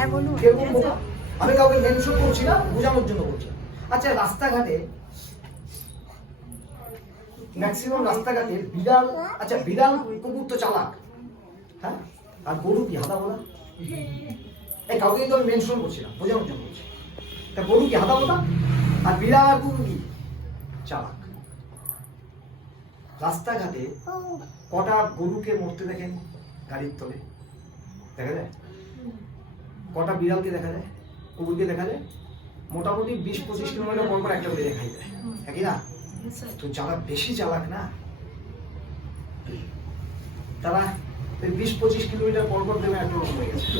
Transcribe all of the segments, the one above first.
হ্যাঁ বলুন। কীরকম বোকা আমি কাউকে মেনশন করছি না বোঝানোর জন্য বলছি। আচ্ছা রাস্তাঘাটে ম্যাক্সিমাম রাস্তাঘাটে বিড়াল আচ্ছা বিড়াল কুকুর তো চালাক। হ্যাঁ? আর গরু কি হাদা বলা এই কাউকে কিন্তু আমি মেনশন করছি না বোঝানোর জন্য বলছি। তা গরু কি হাদা বলা আর বিড়াল আর কুকুর কি? চালাক। রাস্তাঘাটে কটা গরুকে মরতে দেখেন গাড়ির তলে? দেখা যায়? কটা বিড়ালকে দেখা যায়? কুকুরকে দেখা যায়? মোটামুটি বিশ পঁচিশ কিলোমিটার পর পর একটা করে দেখাই যায়। না? তো যারা বেশি চালাক না, তারা বিশ পঁচিশ কিলোমিটার পর পর দেবে একটা হয়ে গেছে।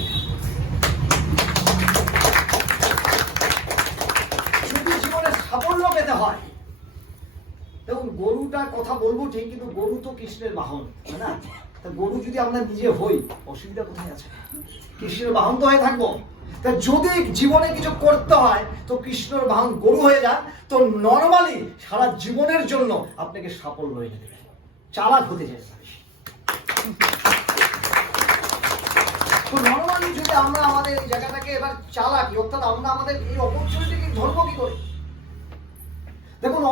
হয়, দেখুন গরুটা কথা বলব ঠিক, কিন্তু গরু তো কৃষ্ণের বাহন না? তা গরু যদি আমরা নিজে হই, অসুবিধা কোথায় আছে? কৃষ্ণের বাহন তো হয়ে থাকব। তা যদি জীবনে কিছু করতে হয়, তো কৃষ্ণের বাহন গরু হয়ে যায় তো নর্মালি সারা জীবনের জন্য আপনাকে সাফল্য এনে দেবে। চালাক হতে চাই তো নর্মালি যদি আমরা আমাদের এই জায়গাটাকে এবার চালাকি, অর্থাৎ আমরা আমাদের এই অপরচুনিটিকে ধরবো কি করে? দেখুন